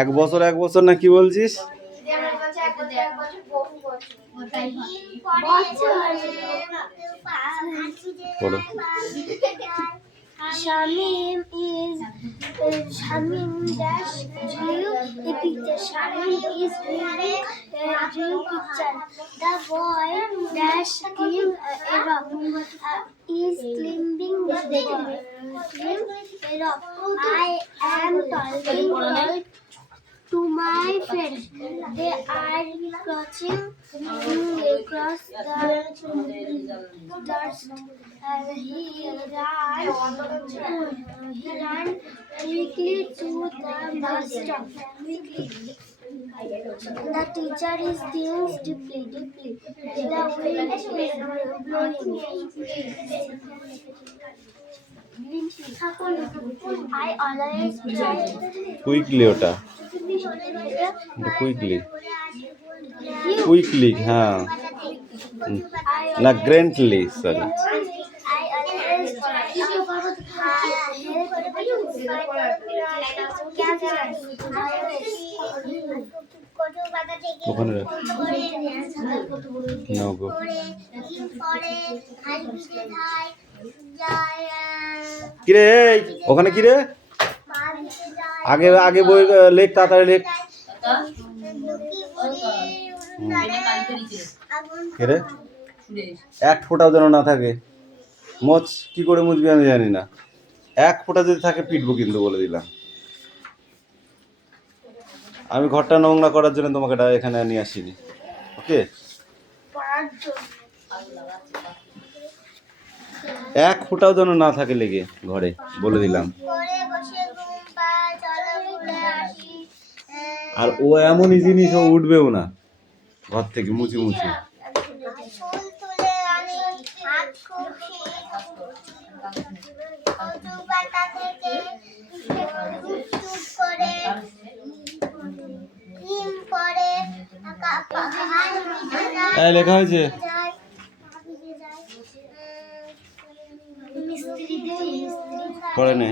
এক বছর না কি বলছিস? পড়ো। Shamim is Shamim dash drew a picture. Shamim is drawing a drew picture. The boy dash climb a rock. Is climbing the rock. I am talking to my friends. They are crossing across the dust. He ran quickly to the bus stop. The teacher is thinks deeply. The wind is blowing. I always try. Quickly ওটা quickly হ্যাঁ না গ্রেন্টলি sorry. ওখানে নাও গো। কিরে এই ওখানে কিরে আগে আগে বই লেখ তাড়াতাড়ি লেখ। কিরে এক ফোঁটাও যেন না থাকে। মোচ কি করে মুছবি আমি জানি না, এক ফোঁটা যদি থাকে পিটবো কিন্তু বলে দিলাম। আমি ঘরটা নোংরা করার জন্য তোমাকে এখানে নিয়ে আসিনি, ওকে? এক ফোঁটাও যেন না থাকে লেগে ঘরে, বলে দিলাম। আর ও এমনই জিনিস, ও উঠবেও না ঘর থেকে মুছি মুছি। লেখা হয়েছে পড়ে নে।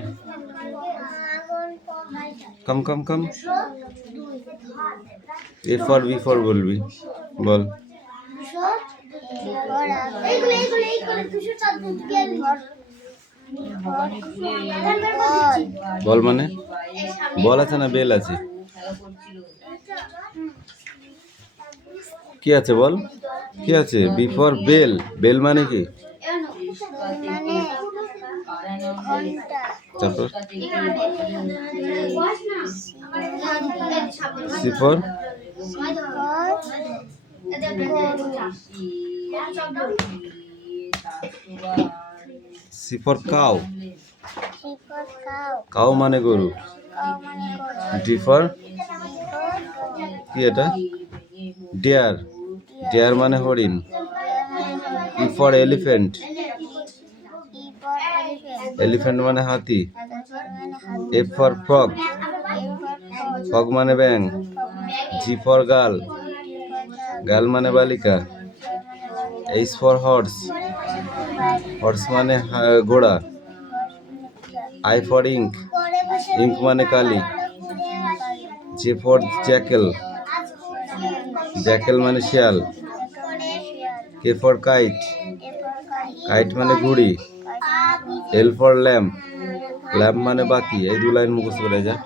কম কম কম। এ ফর বি ফর বলবি, বল। বল মানে বল আছে না বেল আছে? কি আছে বল, কি আছে? B for bell. বেল মানে কি? তারপর C for C for cow. Cow মানে গরু। ডি ফর কি এটা? ডিয়ার। ডিয়ার মানে হরিণ। E for elephant. এলিফ্যান্ট মানে হাতি। F for frog. ফ্রগ মানে ব্যাঙ। G for girl. গার্ল মানে বালিকা। H for horse. হর্স মানে ঘোড়া। I for ink. ইঙ্ক মানে কালি। J for jackal. জ্যাকেল মানে শিয়াল। K for kite. কাইট মানে ঘুড়ি। L for lamp. ল্যাম্প মানে বাতি। এই দু লাইন মুখস্থ করে যা।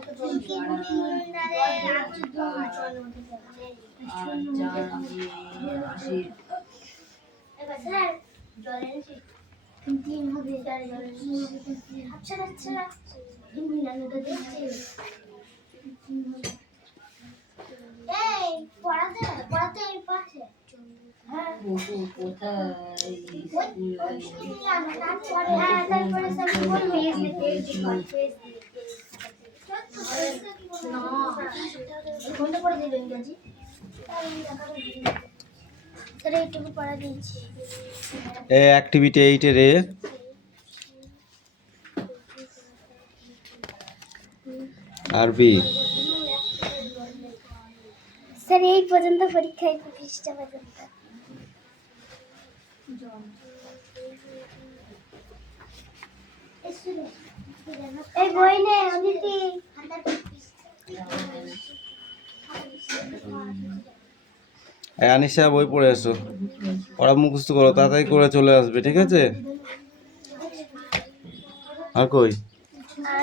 অ্যাক্টিভিটি 8 রে আরবি। স্যার এই পর্যন্ত পরীক্ষায় পৃষ্ঠা পর্যন্ত। এই বই নে অদিতি। আনিশা বই পড়ে এসো, পড়া মুখস্থ করো, তাড়াতাড়ি করে চলে আসবে, ঠিক আছে? আর কই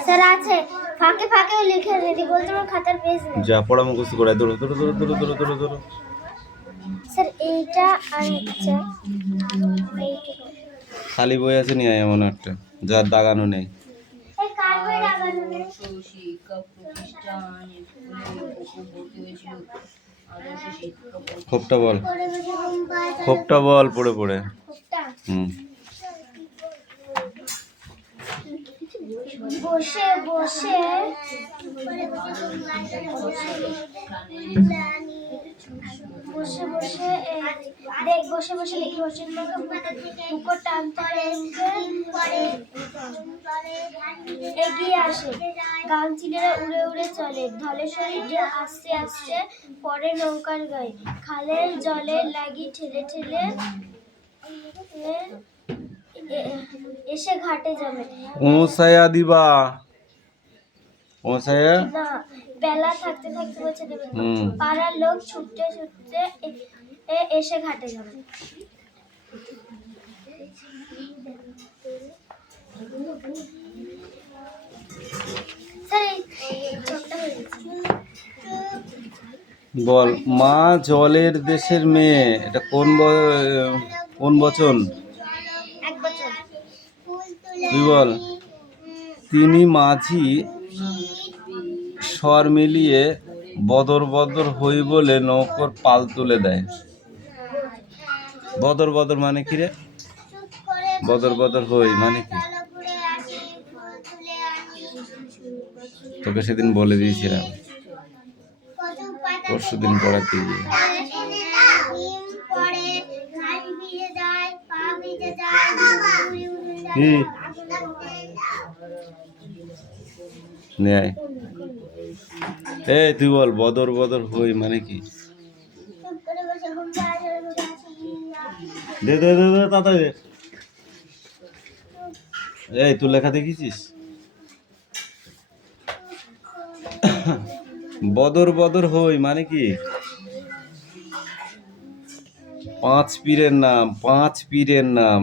স্যার আছে, ফাঁকে ফাঁকেও লিখে রেডি বলতে আমার খাতার পেজ নেই। যা পড়া মুখস্থ করে, ধরো ধরো ধরো ধরো ধরো ধরো ধরো। স্যার এইটা আর হচ্ছে এইটুকু। খালি বই আছে নিয়ে আয় এমন একটা যার দাগানো নেই। এই কার বই লাগানো নেই? খোপটা বল, পড়ে বসে ঘুম পায়। খোপটা বল পড়ে পড়ে। খোপটা হুম, বসে বসে বসে বসে দেখ বসে বসে লিখি হোসেন মুখর টানতে এগিয়ে আসে, গাংচিলেরা উড়ে উড়ে চলে, ধলেশ্বরী ঢেউ আস্তে আস্তে পরে নৌকার গায়ে, খালের জলে লাগি ঠেলে ঠেলে এসে ঘাটে যাবে। পৌঁছায়া দিবা, পৌঁছায়া। না, বেলা থাকতে থাকতে পৌঁছে দেবে। হুম, পাড়ার লোক ছুটতে ছুটতে এসে ঘাটে যাবে। স্যার এই ছোটটা হয়ে গেছে। বল মা জলের দেশের মেয়ে, এটা কোন বচন? এক বছর। তুই বল। তিনি মাঝি স্বর মিলিয়ে বদর বদর হই বলে নৌকর পাল তুলে দেয়। বদর বদর মানে কি রে? বদর বদর হই মানে কি? তোকে সেদিন বলে দিয়েছিলাম, পরশুদিন পড়াতে গিয়ে। কি নেয়? এই তুই বল বদর বদর হই মানে কি? দে দে দে দে তাড়াতাড়ি দে। এই তুই লেখা দেখেছিস? বদর বদর হই মানে কি? পাঁচ পীরের নাম, পাঁচ পীরের নাম।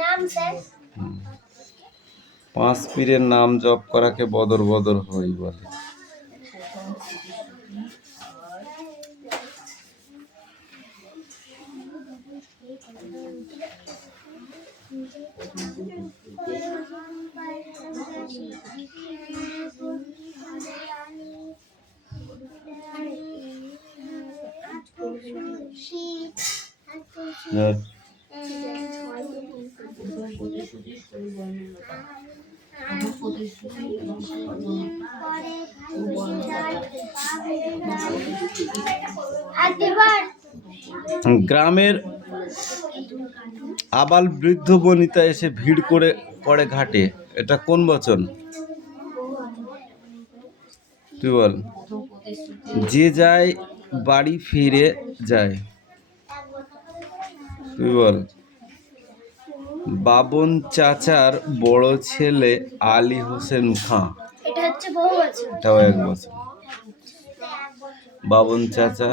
নাম স্যার পাঁচ পীরের নাম জপ করাকে বদর বদর হই বলে। গ্রামের আবাল বৃদ্ধ বনিতা এসে ভিড় করে পড়ে ঘাটে, এটা কোন বচন? তুই বল। যে যায় বাড়ি ফিরে যায়। তুই বল। বাবন চাচার বড় ছেলে আলী হোসেন খাঁ, এটা হচ্ছে বহু বছর। এটাও এক বছর। বাবন চাচা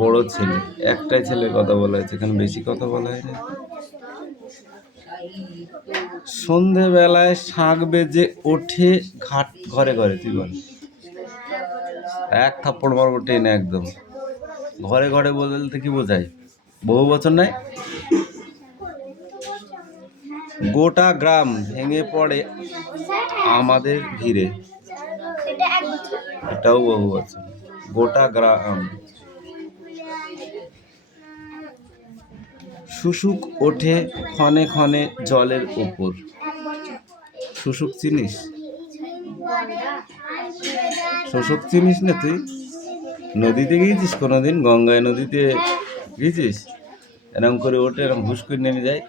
বড় ছেলে, একটাই ছেলের কথা বলা হয়েছে, এখানে বেশি কথা বলা হয়নি। সন্ধেবেলায় শাঁখ বেজে ওঠে ঘাট ঘরে ঘরে। তুই বল। এক থাপ্পড় মারবো টেনে একদম। ঘরে ঘরে বলতে কি বোঝায়? বহু বছর নাই? গোটা গ্রাম ভেঙে পড়ে আমাদের ভিড়ে, এটা এক বছর। এটাও বহু বছর। গোটা গ্রাম। শুশুক ওঠে ক্ষণে ক্ষণে জলের উপর। শুশুক চিনিস? শুশুক চিনিস না তুই? নদীতে গিয়েছিস কোনোদিন? গঙ্গায় নদীতে গিয়েছিস? এরকম করে ওঠে, এরকম হুস করে নেমে যায়।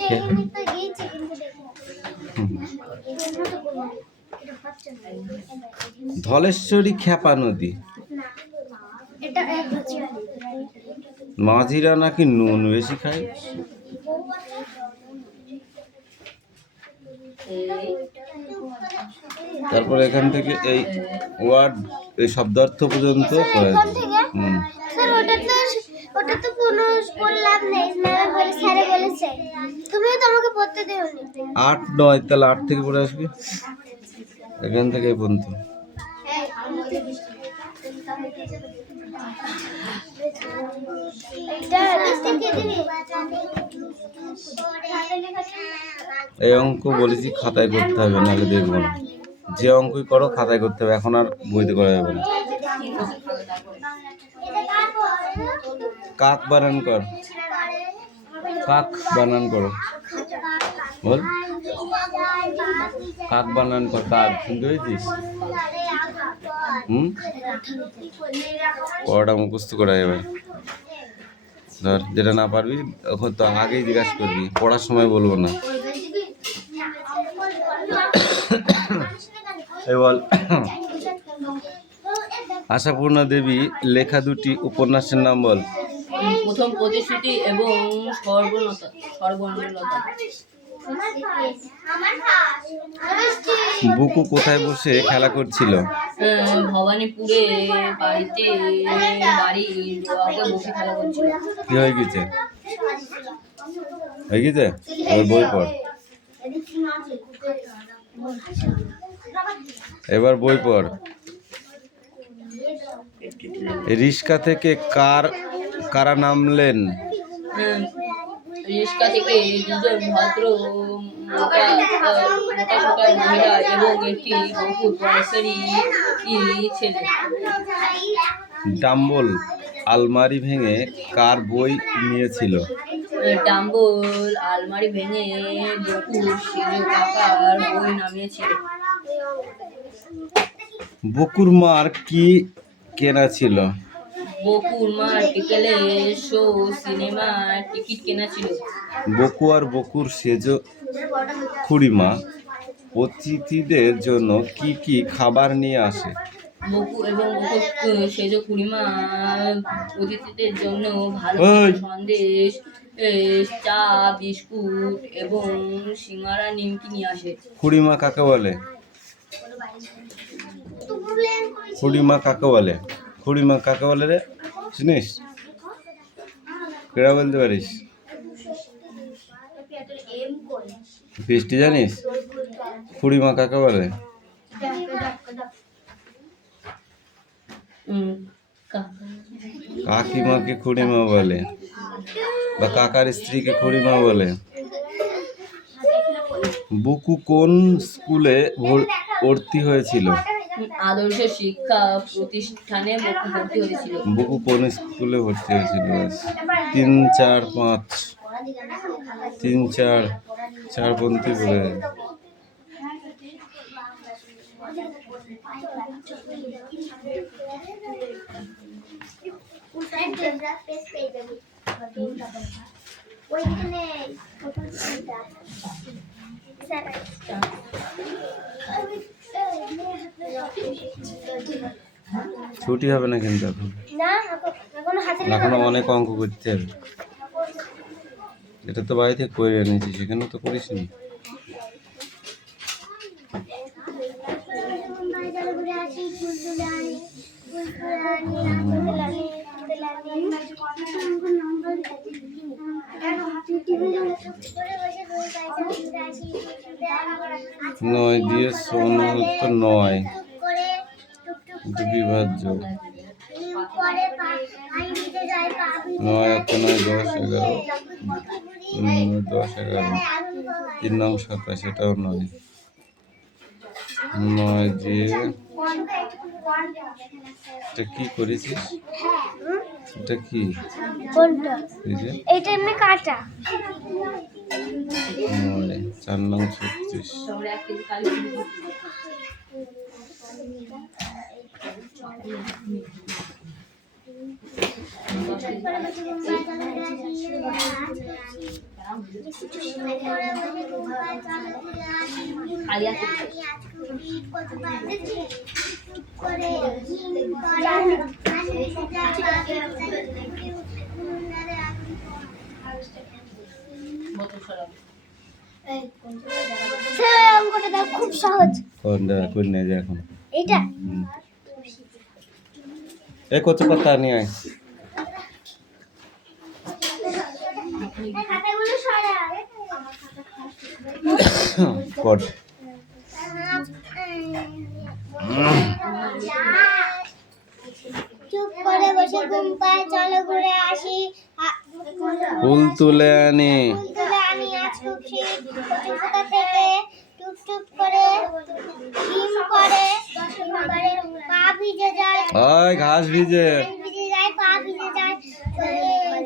দেখিনি তো গিয়েছি কিন্তু দেখিনি। ধলেশ্বরী খ্যাপা নদী। এটা এক বছর। মাঝিরা নাকি নুন বেশি খায়। তারপর এখান থেকে এই ওয়ার্ড এই শব্দার্থ পর্যন্ত পড়ে এখান থেকে হুম স্যার ওটা তো কোনো লাভ নেই, ম্যাম বলে স্যারে বলেছে, তুমিও তো আমাকে পড়তে দেওনি। 8 9 তাহলে 8 থেকে পড়ে আসবি এখান থেকে এই পর্যন্ত। এই অঙ্ক বলেছি খাতায় করতে হবে, নাহলে দেখবো না। যে অঙ্কই করো খাতায় করতে হবে, এখন আর বইতে করা যাবে না। কাক বানান কর, কাক বানান করো, বল কাক বানান কর। কাক শুনতে পেয়েছিস? পড়াটা মুখস্থ করা যাবে। ধর যেটা না পারবি এখন তো আগেই জিজ্ঞাসা করবি, পড়ার সময় বলবো না। এই বল আশাপূর্ণা দেবী লেখা দুটি উপন্যাসের নাম বল। প্রথম প্রতিশ্রুতি এবং সর্বনলতা। বুকু কোথায় বসে খেলা করছিল? ভবানীপুরে বাড়ির বসে খেলা করছিল। কি হয়ে গেছে? হয়ে গেছে? এবার বই পড়, এবার বই পড়। রিস্কা থেকে কারা নামলেন? রিস্কা থেকে দুজন ভদ্র মোটা মহিলা এবং একটি বহু বয়সেরই ছেলে। ডাম্বল আলমারি ভেঙে কার বই নিয়েছিল? ডাম্বল আলমারি ভেঙে বকুর সেজো কাকার বই নামিয়েছিল। বকুর মার কি কেনা ছিল? বকুর মার বিকেলে শো সিনেমার টিকিট কেনা ছিল। বকু আর বকুর সেজো খুড়িমা অতিথিদের জন্য কি কি খাবার নিয়ে আসে? বকু এবং বকুর সেজো খুড়িমা অতিথিদের জন্য ভালো সন্দেশ, চা, বিস্কুট এবং সিঙ্গারা নিমকি নিয়ে আসে। খুড়িমা কাকে বলে? খুড়িমা কাকে বলে? খুড়িমা কাকে বলে রে, চিনিস? কেডা বলতে পারিস? বৃষ্টি জানিস? খুড়িমা কাকে বলে? কাকিমাকে খুড়িমা বলে, বা কাকার স্ত্রীকে খুড়িমা বলে। বুকু কোন স্কুলে ভর্তি হয়েছিল? আদর্শ শিক্ষা প্রতিষ্ঠানে বকু ভর্তি হয়েছিল। বুকু কোন স্কুলে ভর্তি হয়েছিল? 3 4 5 3 4 4 পন্থী পড়ে। ছুটি হবে না কিন্তু এখনো অনেক অঙ্ক করতে হবে। এটা তো বাড়ি থেকে করে এনেছি, সেখানে তো করিস নি। নয় দিয়ে শূন্য তো নয়, বিভাজ্য 9 1 9 10 11 10 11 3 9 27, এটাও 9 9 দিয়ে এটা কি করেছিস? এটা কি? এটা এমনি কাটা। 9 4 9 36 বছর স্যার অঙ্কটা দাও, খুব সহজ। কোনটা কোন নেই যে এখন এইটা এ কচু পাতা নিয়ে আয় খাতাগুলো সরা। কর চুপ করে বসে ঘুম পায়, চলো ঘুরে আসি। ফুল তুলে আনি ফুল তুলে আনি আজ খুব শীত, কচু পাতা থেকে টুপ টুপ করে ডিম করে, পা ভিজে যায়, ওই ঘাস ভিজে ভিজে যায়, পা ভিজে যায়।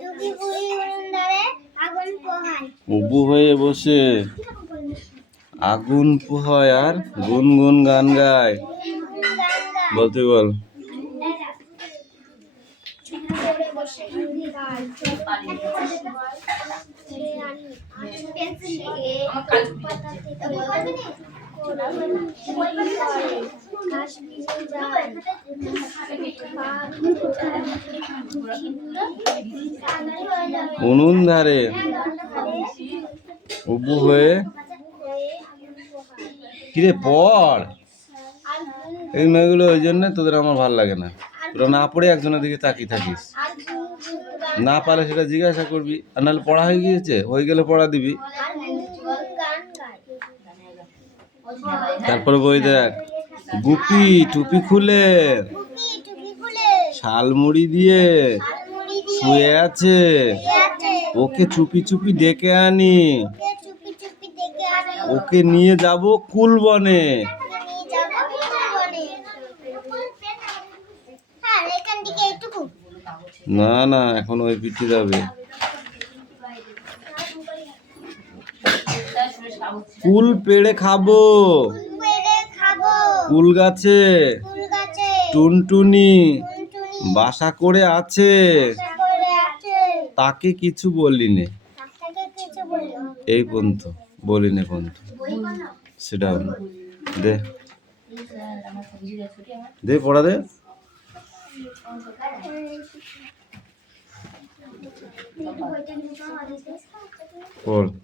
দুঃখী বুড়ি উনুন ধরে আগুন পোহায়। উবু হয়ে বসে আগুন পোহায় আর গুনগুন গান গায়। গান গায়। বলতে বল চুপ করে বসে গান পেন্সিল দিয়ে পাতা থেকে ঘাস ভিজে যায়, পা ভিজে যায়। উনুন ধারে উবু হয়ে কিরে পড় এই মেয়েগুলো ওই জন্য তোদের আমার ভালো লাগে না, তোরা না পড়ে একজনের দিকে তাকিয়ে থাকিস, না পারলে সেটা জিজ্ঞাসা করবি, আর নাহলে পড়া হয়ে গিয়েছে, হয়ে গেলে পড়া দিবি। তারপরে বই দেখ গুপি টুপি খুলে শালমুড়ি দিয়ে শুয়ে আছে, ওকে চুপি চুপি ডেকে আনি, ওকে নিয়ে যাব কুলবনে। না না এখন ওই পিঠে যাবে, কুল পেড়ে খাবো, কুল গাছে টুনটুনি বাসা করে আছে, তাকে কিছু বললি নে, এই পর্যন্ত বলি নে পর্যন্ত, সেটা দে দে পড়া দে।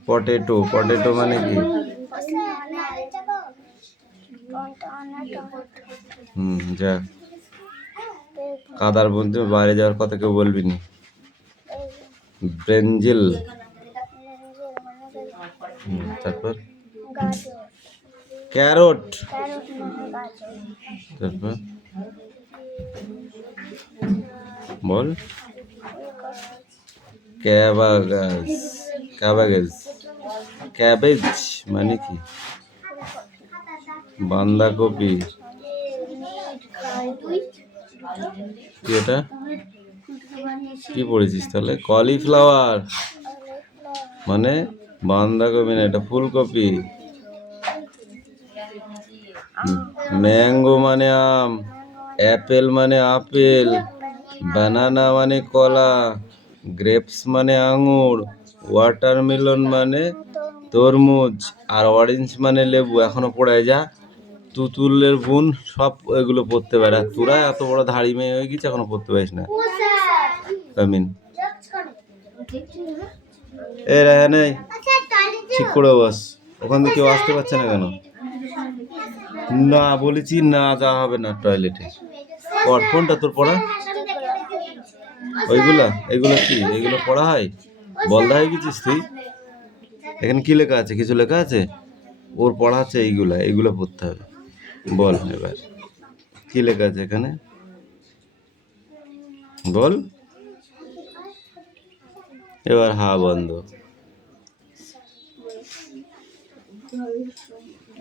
পটেটো, পটেটো মানে কি? যা কাদার মধ্যে বাইরে যাওয়ার কথা কেউ বলবি নি। ব্রেঞ্জিল, তারপর ক্যারট, তারপর বল ক্যাবাগাস, ক্যাবাগেজ, ক্যাবেজ মানে কি? বাঁধাকপি, কি এটা কি পড়েছিস তাহলে? কলিফ্লাওয়ার মানে বাঁধাকপি না, এটা ফুলকপি। ম্যাঙ্গো মানে আম, অ্যাপেল মানে আপেল, বানানা মানে কলা, গ্রেপস মানে আঙুর, ওয়াটারমেলন মানে তরমুজ, আর অরেঞ্জ মানে লেবু। এখনো পড়ে যা, তুতুলের বোন সব এগুলো পড়তে পারে, আর তোরা এত বড় ধাড়ি মেয়ে হয়ে গেছে এখনো পড়তে পারিস না। আমিন এ রায়হান ঠিক করে বস, ওখান থেকে কেউ আসতে পারছে না কেন? না বলেছি না, যাওয়া হবে না টয়লেটে। পড়, কোনটা তোর পড়া? ওইগুলা, এগুলো কি? এগুলো পড়া হয়? বলদা হয়ে গেছিস তুই? এখানে কি লেখা আছে? কিছু লেখা আছে? ওর পড়া আছে এইগুলা, এইগুলো পড়তে হবে। বল এবার কি লেখা আছে এখানে, বল এবার। হা বন্ধ,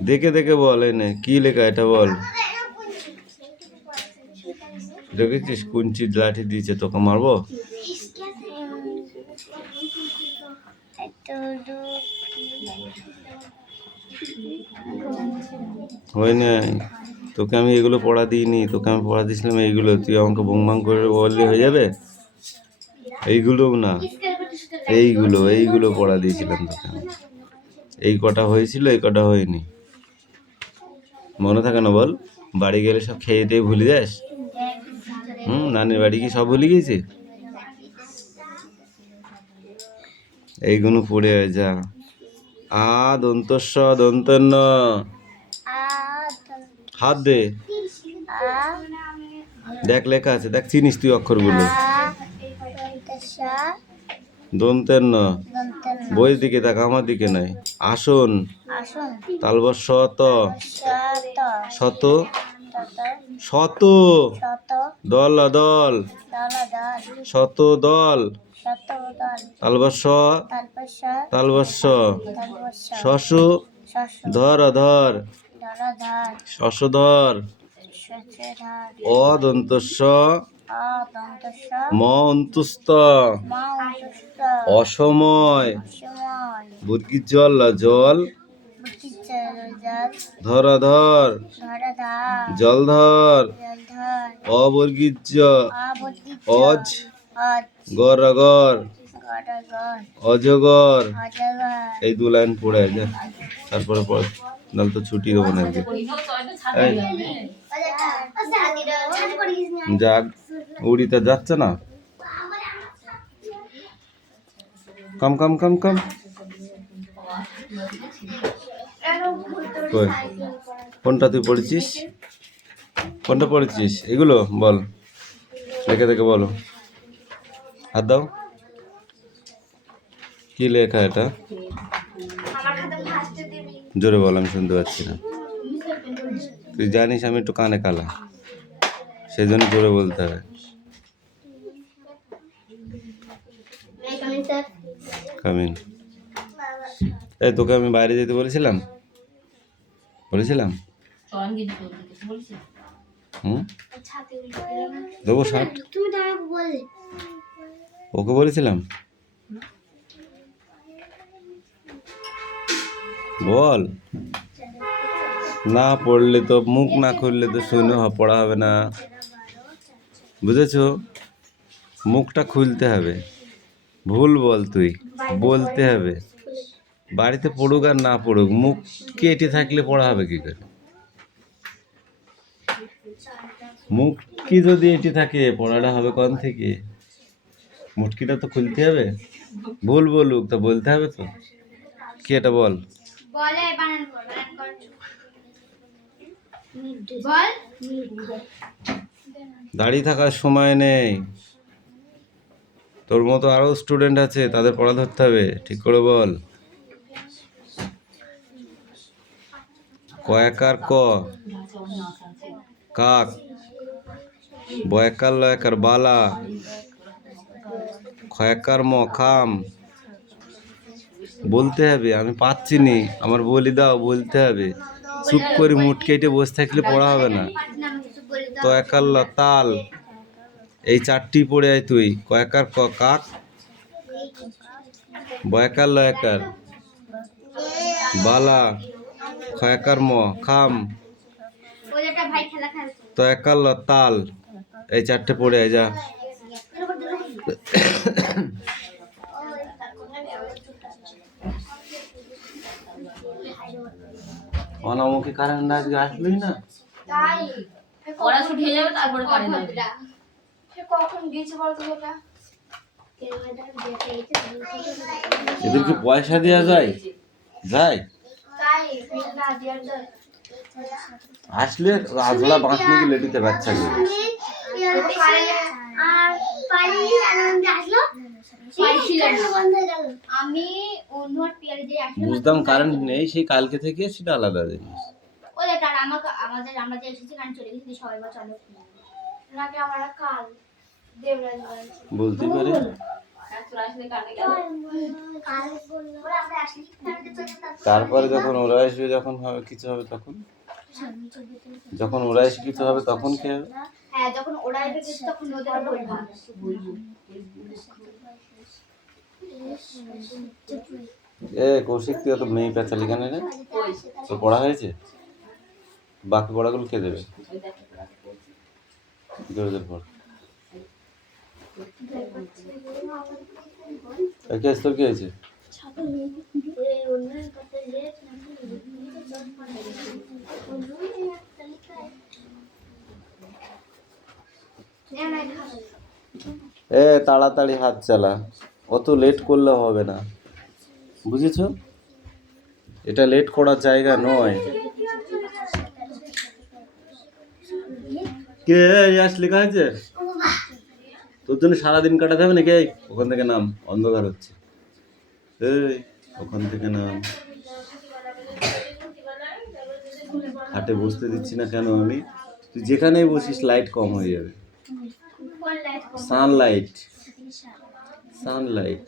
দেখে দেখে বল, এনে কি লেখা এটা বল। দেখেছিস কুঞ্চির লাঠি দিয়েছে, তোকে মারবো? হয় নাই, তোকে আমি এগুলো পড়া দিইনি, তোকে আমি পড়া দিয়েছিলাম এইগুলো, তুই আমাকে বুংবাং করে বললে হয়ে যাবে? এইগুলো না, এইগুলো এইগুলো পড়া দিয়েছিলাম তোকে আমি। এই কটা হয়েছিল, এই কটা হয়নি, মনে থাকে না বল? বাড়ি গেলে সব খেয়ে দিয়ে ভুলে যাস। নানির বাড়ি কি সব ভুলে গেছি? এইগুলো পড়ে যা, আ দন্তস্ব দন্তন্য। আ হাত দে, আ দেখ লেখা আছে, দেখ চিনিস তুই অক্ষরগুলো। দন্তেন্য, বইয়ের দিকে দেখ, আমার দিকে নাই। আসন, আসন তালবস শত, শত শত শত, শত দল দল, দল দল শত দল, শত দল তালবস তালবস তালবস তালবস শশু, শশ ধর ধর, ধর শশধর, শশধর অদন্তস্ব দন্তস্ব ম অন্তুস্ত, মা অন্তুষ্ট অসময়, সময় বর্গীর জল জল, জল জল ধর ধর, ধর জলধর, জলধর অবর্গীর জ, আবর্তিত অজ, অজ গর গর, গড়গড় অজগর। অজগর এই 2 লাইন পড়ে যা, তারপরে পড়, নাহলে তো ছুটি দেবো না আজকে। এই, যাক, উড়িতে যাচ্ছে না। কাম কাম কাম কাম। কই, কোনটা তুই পড়েছিস? কোনটা পড়েছিস? এগুলো বল, দেখে দেখে বলো। হাত দাও। কি লেখা এটা? জোরে বল, আমি শুনতে পাচ্ছি না। তুই জানিস আমি একটু কানে কালা, সেই জন্য জোরে বলতে হবে। কামিন। এই তোকে আমি বাইরে যেতে বলেছিলাম? বলেছিলাম? হুম, দেবো 60? তুমি দাঁড়া বলে ওকে বলেছিলাম? বল না, পড়লে তো, মুখ না খুললে তো শুনে পড়া হবে না, বুঝেছো? মুখটা খুলতে হবে। ভুল বল, তুই বলতে হবে। বাড়িতে পড়ুক আর না পড়ুক, মুখ কেটে থাকলে পড়া হবে কি করে? মুখ কি যদি এটি থাকে, পড়াটা হবে কোন থেকে? মুটকিটা তো খুলতে হবে। ভুল বলুক তা বলতে হবে তো। কি এটা বল? বলে বানান কর বল। দাঁড়িয়ে থাকার সময় নেই। তোর মতো আরো স্টুডেন্ট আছে, তাদের পড়া ধরতে হবে। ঠিক করে বল। কয়াকার ক, কাক, বয়াকার লয়াকার বালা, খয়াকার ম খাম। বলতে হবে, আমি পাচ্ছি নি, আমার বলি দাও, বলতে হবে। চুপ করে মুট কেটে বসে থাকলে পড়া হবে না। তো একার ল তাল, এই 4টি পড়ে আয় তুই। কয়াকার ক কাক, বয়াকার লয়াকার বালা, খয়াকার ম খাম, তো একার ল তাল, এই 4টে পড়ে আয় যা। অনামুখী কারেন্ট আজকে আসলোই না। পড়া ছুটি হয়ে যাবে, তারপরে কারেন্ট আসবে। কখন গেছে বলতো ওটা? এদের কি পয়সা দেওয়া যায়? যায়? তাই না দিয়ার দর আসলে রাজলা বাঁশ নিয়ে লেটিতে বাচ্চা গেল। আর পানি আনন্দে আসলো, বন্ধ হয়ে গেল। আমি অন্য পিয়ারে দিয়ে আসলাম, বুঝতাম কারেন্ট নেই সেই কালকে থেকে, সেটা আলাদা জিনিস। ওলে তার আমাকে আমরা যে এসেছি কারণ চলে গেছি, সবাই বল চলো নাকি আমরা কাল দেবরাজ বলতে পারে। কাল বললো আমরা আসি তারপরে যখন ওরা আসবে, যখন হবে কিছু হবে তখন, যখন ওরা এসে কিছু হবে তখন কি হবে? হ্যাঁ, যখন ওরা এসে কিছু তখন ওদের বলবো। এ কৌশিক, তুই তো মেয়ে পেঁচালি কেন রে? তোর পড়া হয়েছে? বাকি পড়াগুলো কে দেবে? জোর পড়। তোর কি হয়েছে? এ তাড়াতাড়ি হাত চালা, অত লেট করলে হবে না, বুঝেছো? এটা লেট করার জায়গা নয়। কে ইয়াস লেখা আছে? তোর জন্য সারাদিন কাটাতে হবে নাকি? ওখান থেকে নাম, অন্ধকার হচ্ছে। এই ওখান থেকে নাম। খাটে বসতে দিচ্ছি না কেন আমি? তুই যেখানেই বসিস লাইট কম হয়ে যাবে। Sunlight, Sunlight.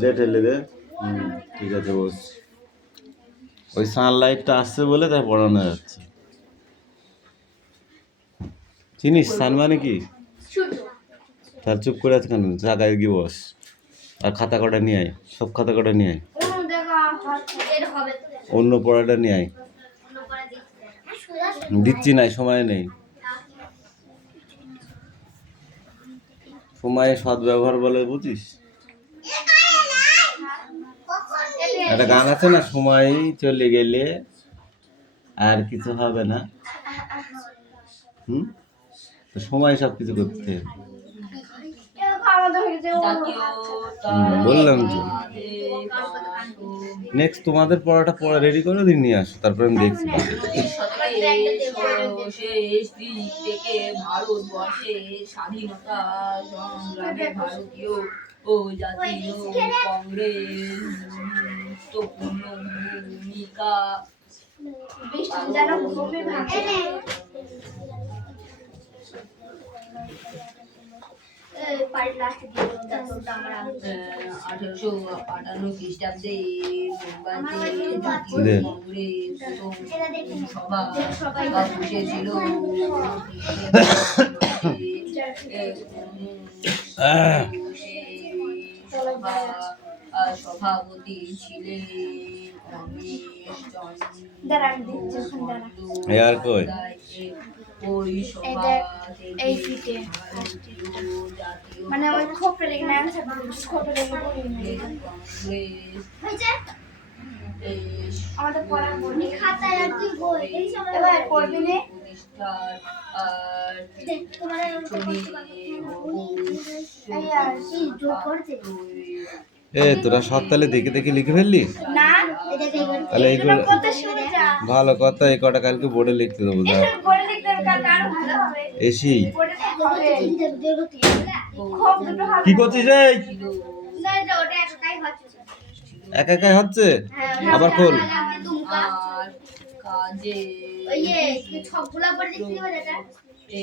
দে ঠেলে দে। ঠিক আছে বস। ওই সানলাইটটা আসছে বলে তাই পড়ানো যাচ্ছে। চিনিস সান মানে কি? তার চুপ করে আছে কেন? জায়গায় গিয়ে বস। আর খাতা কটা নিয়ে আয়, সব খাতা কটা নিয়ে আয়। অন্য পড়াটা নিয়ে আয়। দিচ্ছি নাই, সময় নেই। সময়ে সৎ ব্যবহার বলে বুঝিস? একটা গান আছে না, সময় চলে গেলে আর কিছু হবে না। তো সময় সব কিছু করতে হবে। বললাম তো। নেক্সট তোমাদের পড়াটা পড়া রেডি করে দিন নিয়ে আসো, তারপরে আমি দেখছি। শেষ দিক থেকে ভারতবর্ষে স্বাধীনতা সংগ্রামে ভারতীয় ও জাতীয় কংগ্রেস গুরুত্বপূর্ণ ভূমিকা আঠারোশো 58 খ্রিস্টাব্দে মুম্বাইতে জাতীয় কংগ্রেস প্রথম সভা বসেছিল। সভাপতি ছিলেন ওই সভা মানে ওই খোপটা লেগে না খোপটা লেগে আমাদের পড়ার বই খাতায় আর তুই বই এই সময় এবার পড়বি না তোমার তোরা সব তাহলে দেখে দেখে লিখে ফেললি? না, তাহলে এইগুলো ভালো কথা। এই কটা কালকে বোর্ডে লিখতে দেবো। এসি কি করছিস রে? একা একাই হচ্ছে, আবার খোল।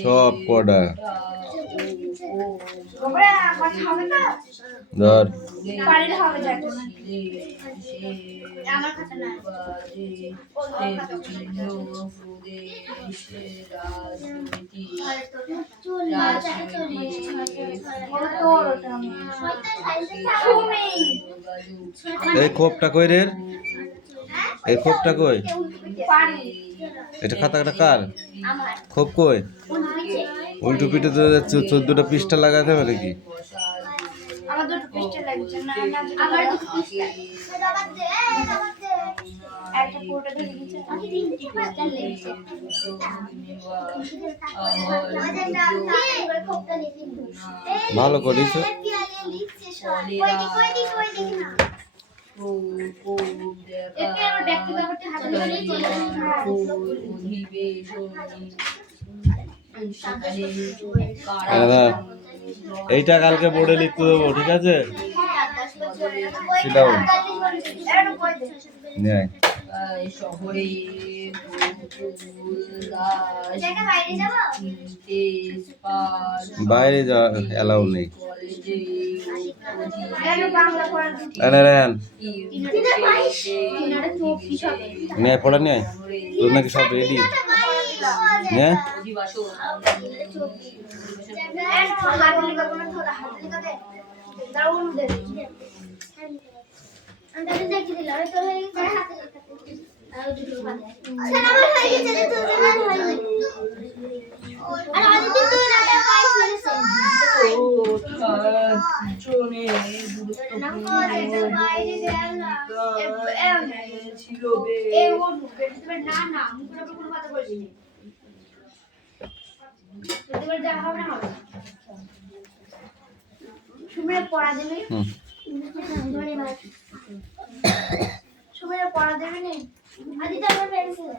সব কটা ধর। এই খোপটা কই রে? এই খোপটা কই? এটা খাতাটা কার? খোপ কই? উল্টো পিঠে তো 14টা পৃষ্ঠা লাগাতে হবে নাকি? আমার দুটো পৃষ্ঠা লাগছে না, আমার দুটো পৃষ্ঠা একটা পুরোটা ধরে দিয়েছে, আমি তিনটি পৃষ্ঠা লিখছি। ভালো করিস। এইটা কালকে বোর্ডে লিখতে দেবো, ঠিক আছে? শহরে বাইরে যাওয়া এলাও নেই। নিয়ে পড়া নিয়ে তোর নাকি সব রেডি? হ্যাঁ ছিল সুমিরা পড়া দেবে হুম সুমিরা পড়া দেবে নি আদি তো আমার পেন্সিল